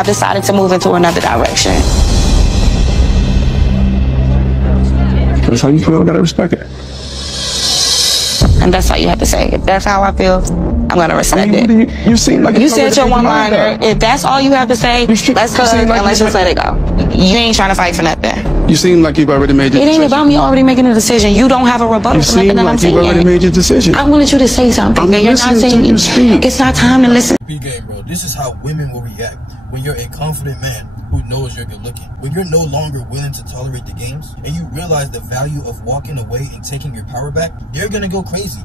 I've decided to move into another direction. That's how you feel, I gotta respect it. And that's how you have to say. If that's how I feel, I'm gonna respect it. You seem like you said your one-liner. If that's all you have to say, let's hug and let's just let it go. You ain't trying to fight for nothing. You seem like you've already made your decision. It ain't about me already making a decision. You don't have a rebuttal for nothing that I'm saying. You seem like you've already made your decision. I wanted you to say something. I'm you're not saying you speak. It's not time to listen. Game, bro. This is how women will react when you're a confident man who knows you're good looking. When you're no longer willing to tolerate the games and you realize the value of walking away and taking your power back, they're gonna go crazy.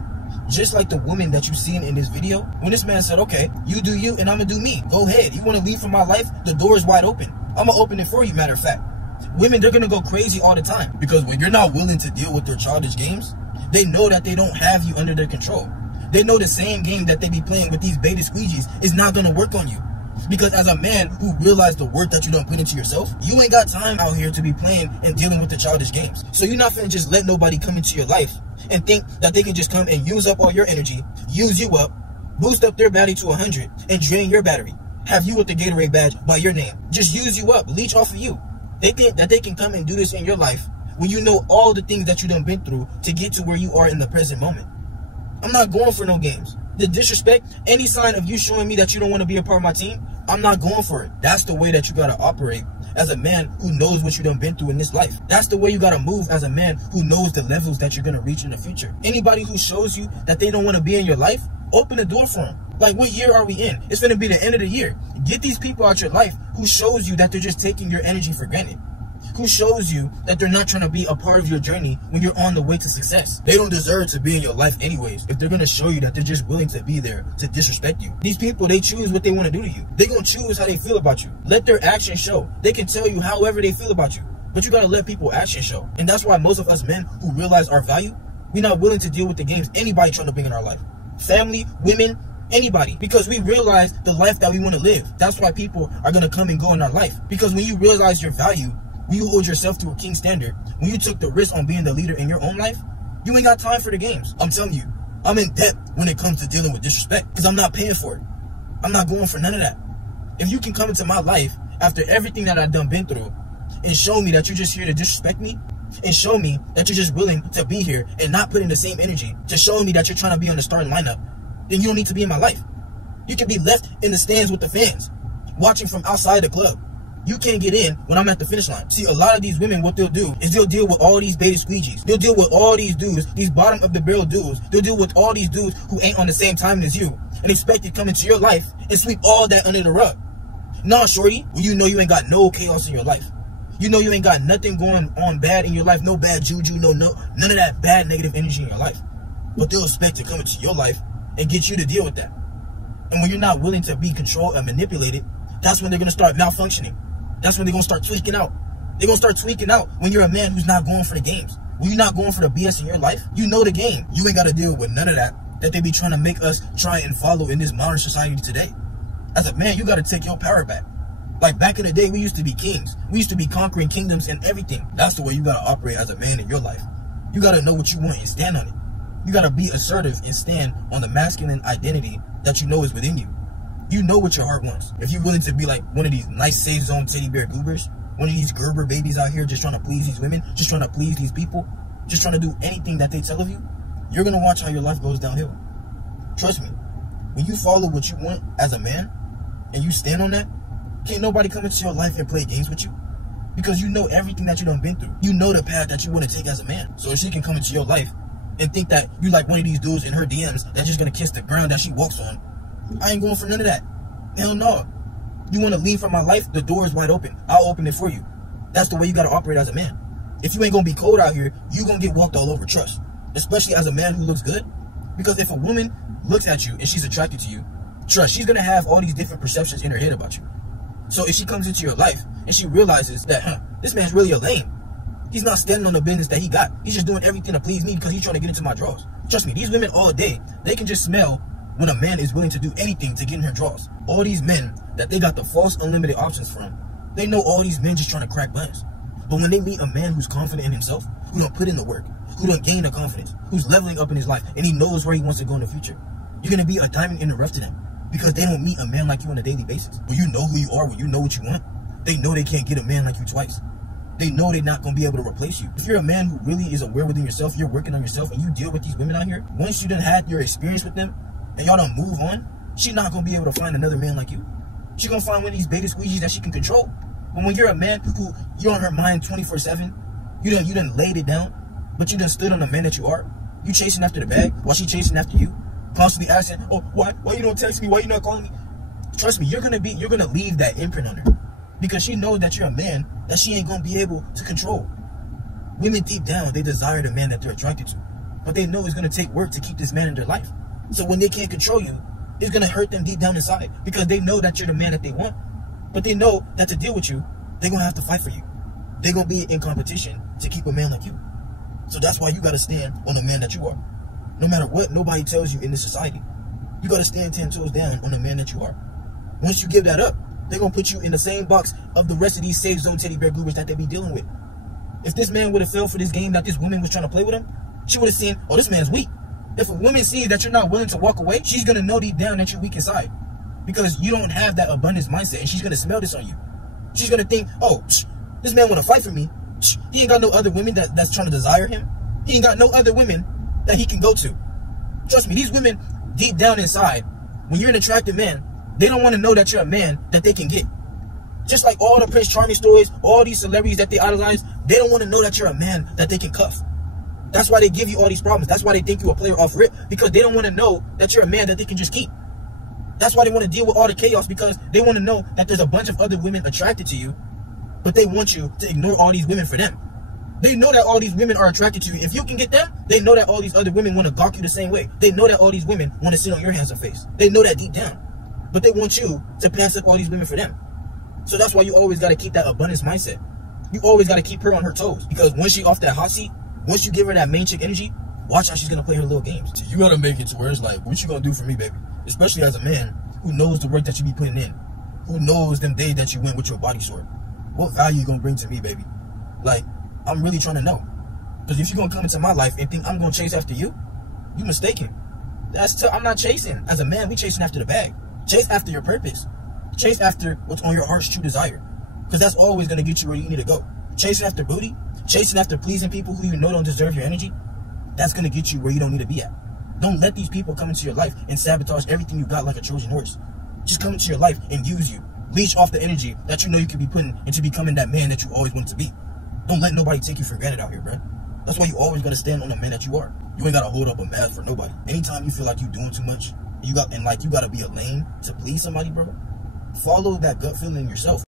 Just like the woman that you seen in this video, when this man said, okay, you do you and I'm gonna do me. Go ahead. You wanna leave from my life? The door is wide open. I'm gonna open it for you, matter of fact. Women, they're gonna go crazy all the time because when you're not willing to deal with their childish games, they know that they don't have you under their control. They know the same game that they be playing with these beta squeegees is not gonna work on you. Because as a man who realized the work that you don't put into yourself, you ain't got time out here to be playing and dealing with the childish games. So you're not finna just let nobody come into your life and think that they can just come and use up all your energy, use you up, boost up their battery to 100, and drain your battery. Have you with the Gatorade badge by your name. Just use you up, leech off of you. They think that they can come and do this in your life when you know all the things that you done been through to get to where you are in the present moment. I'm not going for no games. The disrespect, any sign of you showing me that you don't want to be a part of my team, I'm not going for it. That's the way that you got to operate as a man who knows what you done been through in this life. That's the way you got to move as a man who knows the levels that you're going to reach in the future. Anybody who shows you that they don't want to be in your life, open the door for them. Like, what year are we in? It's going to be the end of the year. Get these people out your life who shows you that they're just taking your energy for granted. Who shows you that they're not trying to be a part of your journey when you're on the way to success. They don't deserve to be in your life anyways if they're going to show you that they're just willing to be there to disrespect you. These people, they choose what they want to do to you. They're going to choose how they feel about you. Let their actions show. They can tell you however they feel about you. But you got to let people actions show. And that's why most of us men who realize our value, we're not willing to deal with the games anybody trying to bring in our life. Family, women, anybody. Because we realize the life that we want to live. That's why people are going to come and go in our life. Because when you realize your value, when you hold yourself to a king standard, when you took the risk on being the leader in your own life, you ain't got time for the games. I'm telling you, I'm in depth when it comes to dealing with disrespect because I'm not paying for it. I'm not going for none of that. If you can come into my life after everything that I've done been through and show me that you're just here to disrespect me and show me that you're just willing to be here and not put in the same energy to show me that you're trying to be on the starting lineup, then you don't need to be in my life. You can be left in the stands with the fans, watching from outside the club. You can't get in when I'm at the finish line. See, a lot of these women, what they'll do is they'll deal with all these beta squeegees. They'll deal with all these dudes, these bottom of the barrel dudes. They'll deal with all these dudes who ain't on the same time as you and expect to come into your life and sweep all that under the rug. Nah, shorty, when you know you ain't got no chaos in your life. You know you ain't got nothing going on bad in your life, no bad juju, none of that bad negative energy in your life. But they'll expect to come into your life and get you to deal with that. And when you're not willing to be controlled and manipulated, that's when they're going to start malfunctioning. That's when they're going to start tweaking out. They're going to start tweaking out when you're a man who's not going for the games. When you're not going for the BS in your life, you know the game. You ain't got to deal with none of that they be trying to make us try and follow in this modern society today. As a man, you got to take your power back. Like back in the day, we used to be kings. We used to be conquering kingdoms and everything. That's the way you got to operate as a man in your life. You got to know what you want and stand on it. You got to be assertive and stand on the masculine identity that you know is within you. You know what your heart wants. If you're willing to be like one of these nice safe zone teddy bear goobers, one of these Gerber babies out here just trying to please these women, just trying to please these people, just trying to do anything that they tell of you, you're going to watch how your life goes downhill. Trust me, when you follow what you want as a man and you stand on that, can't nobody come into your life and play games with you because you know everything that you done been through. You know the path that you want to take as a man. So if she can come into your life and think that you like one of these dudes in her DMs that's just going to kiss the ground that she walks on, I ain't going for none of that. Hell no. You want to leave from my life? The door is wide open. I'll open it for you. That's the way you got to operate as a man. If you ain't going to be cold out here, you going to get walked all over. Trust. Especially as a man who looks good. Because if a woman looks at you and she's attracted to you, trust, she's going to have all these different perceptions in her head about you. So if she comes into your life and she realizes that, this man's really a lame. He's not standing on the business that he got. He's just doing everything to please me because he's trying to get into my drawers. Trust me, these women all day, they can just smell when a man is willing to do anything to get in her drawers. All these men that they got the false unlimited options from, they know all these men just trying to crack buttons. But when they meet a man who's confident in himself, who don't put in the work, who don't gain the confidence, who's leveling up in his life, and he knows where he wants to go in the future, you're going to be a diamond in the rough to them. Because they don't meet a man like you on a daily basis. When you know who you are, when you know what you want, they know they can't get a man like you twice. They know they're not going to be able to replace you. If you're a man who really is aware within yourself, you're working on yourself, and you deal with these women out here, once you done had your experience with them, and y'all done move on, she's not going to be able to find another man like you. She's going to find one of these beta squeegees that she can control. But when you're a man who, you're on her mind 24/7, you done laid it down, but you done stood on the man that you are, you chasing after the bag while she chasing after you, constantly asking, oh, why you don't text me, why you not calling me? Trust me, you're gonna leave that imprint on her, because she knows that you're a man that she ain't gonna be able to control. Women deep down, they desire the man that they're attracted to, but they know it's gonna take work to keep this man in their life. So when they can't control you, it's gonna hurt them deep down inside, because they know that you're the man that they want, but they know that to deal with you, they're gonna have to fight for you. They're gonna be in competition to keep a man like you. So that's why you gotta stand on the man that you are. No matter what nobody tells you in this society, you gotta stand 10 toes down on the man that you are. Once you give that up, they're gonna put you in the same box of the rest of these safe zone teddy bear goobers that they be dealing with. If this man would have fell for this game that this woman was trying to play with him, she would have seen, oh, this man's weak. If a woman sees that you're not willing to walk away, she's gonna know deep down that you're weak inside, because you don't have that abundance mindset, and she's gonna smell this on you. She's gonna think, oh, this man wanna fight for me. He ain't got no other women that's trying to desire him. He ain't got no other women that he can go to. Trust me, these women deep down inside, when you're an attractive man, they don't want to know that you're a man that they can get. Just like all the Prince Charming stories, all these celebrities that they idolize, they don't want to know that you're a man that they can cuff. That's why they give you all these problems. That's why they think you're a player off rip, because they don't want to know that you're a man that they can just keep. That's why they want to deal with all the chaos, because they want to know that there's a bunch of other women attracted to you, but they want you to ignore all these women for them. They know that all these women are attracted to you. If you can get them, they know that all these other women want to gawk you the same way. They know that all these women want to sit on your hands and face. They know that deep down. But they want you to pass up all these women for them. So that's why you always got to keep that abundance mindset. You always got to keep her on her toes, because once she off that hot seat, once you give her that main chick energy, watch how she's going to play her little games. You got to make it to where it's like, what you going to do for me, baby? Especially as a man who knows the work that you be putting in, who knows them days that you went with your body sore. What value you going to bring to me, baby? Like, I'm really trying to know. Because if you're going to come into my life and think I'm going to chase after you, you're mistaken. I'm not chasing. As a man, we chasing after the bag. Chase after your purpose. Chase after what's on your heart's true desire. Because that's always going to get you where you need to go. Chasing after booty, chasing after pleasing people who you know don't deserve your energy, that's going to get you where you don't need to be at. Don't let these people come into your life and sabotage everything you got like a Trojan horse. Just come into your life and use you. Leech off the energy that you know you could be putting into becoming that man that you always wanted to be. Don't let nobody take you for granted out here, bro. That's why you always got to stand on the man that you are. You ain't got to hold up a mask for nobody. Anytime you feel like you doing too much, you got to be a lame to please somebody, bro, follow that gut feeling in yourself.